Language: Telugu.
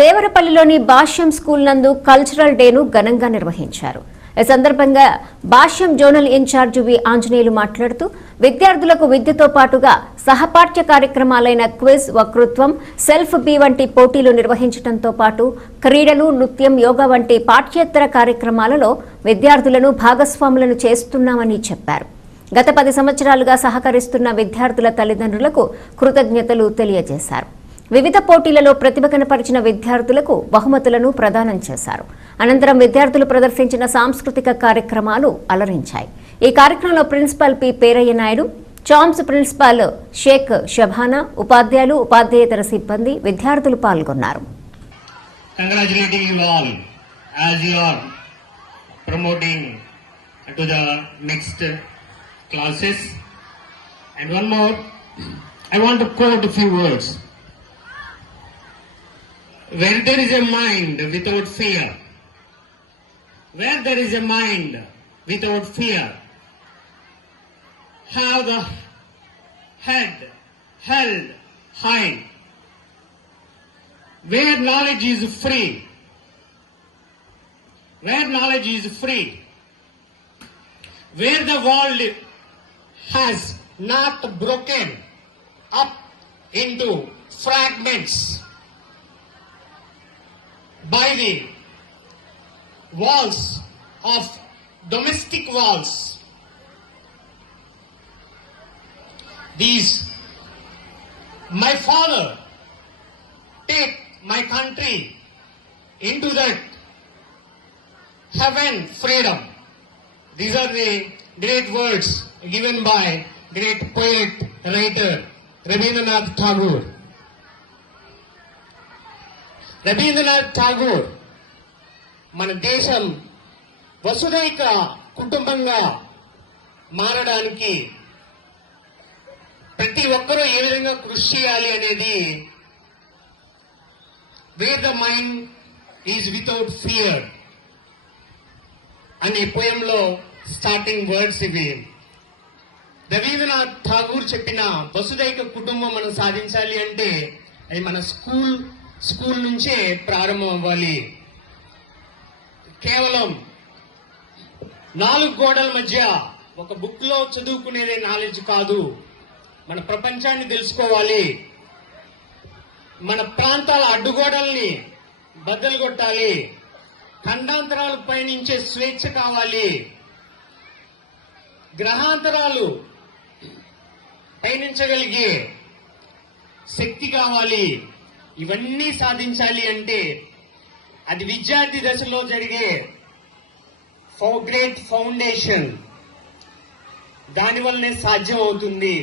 దేవరపల్లిలోని భాష్యం స్కూల్ నందు కల్చరల్ డేను ఘనంగా నిర్వహించారు. ఈ సందర్భంగా భాష్యం జోనల్ ఇన్ఛార్జ్ వి ఆంజనేయులు మాట్లాడుతూ విద్యార్థులకు విద్యతో పాటుగా సహపాఠ్య కార్యక్రమాలైన క్విజ్, వక్తృత్వం, సెల్ఫ్ బి వంటి పోటీలు నిర్వహించడంతో పాటు క్రీడలు, నృత్యం, యోగా వంటి పాఠ్యేతర కార్యక్రమాలలో విద్యార్థులను భాగస్వాములను చేస్తున్నామని చెప్పారు. గత 10 సంవత్సరాలుగా సహకరిస్తున్న విద్యార్థుల తల్లిదండ్రులకు కృతజ్ఞతలు తెలియజేశారు. వివిధ పోటీలలో ప్రతిభ కనపరిచిన విద్యార్థులకు బహుమతులను ప్రదానం చేశారు. అనంతరం విద్యార్థులు ప్రదర్శించిన సాంస్కృతిక కార్యక్రమాలు అలరించాయి. ఈ కార్యక్రమంలో principal P Perayya Naidu, champs principal Shaik Shabana, ఉపాధ్యాయులు, ఉపాధ్యాయేతర సిబ్బంది, విద్యార్థులు పాల్గొన్నారు. Where there is a mind without fear, where there is a mind without fear, have the head held high. Where knowledge is free, where knowledge is free, where the world has not broken up into fragments by the walls of domestic walls. These, my father, take my country into that heaven freedom. These are the great words given by great poet, writer Rabindranath Tagore. Rabindranath Tagore మన దేశం వసుదైక కుటుంబంగా మారడానికి ప్రతి ఒక్కరూ ఏ విధంగా కృషి చేయాలి అనేది wear the mind is without fear అనే పోయంలో స్టార్టింగ్ వర్డ్స్ ఇవి. రవీంద్రనాథ్ ఠాగూర్ చెప్పిన వసుదైక కుటుంబం మనం సాధించాలి అంటే అది మన స్కూల్ నుంచే ప్రారంభం అవ్వాలి. కేవలం 4 గోడల మధ్య ఒక బుక్ లో చదువుకునేదే నాలెడ్జ్ కాదు. మన ప్రపంచాన్ని తెలుసుకోవాలి. మన ప్రాంతాల అడ్డుగోడల్ని బద్దలు కొట్టాలి. ఖండాంతరాలు పయనించే స్వేచ్ఛ కావాలి. గ్రహాంతరాలు పయనించగలిగే శక్తి కావాలి. ఇవన్నీ సాధించాలి అంటే అది విద్యార్థి దశలో జరిగే గ్రేట్ ఫౌండేషన్, దానివల్లనే సాధ్యం అవుతుంది.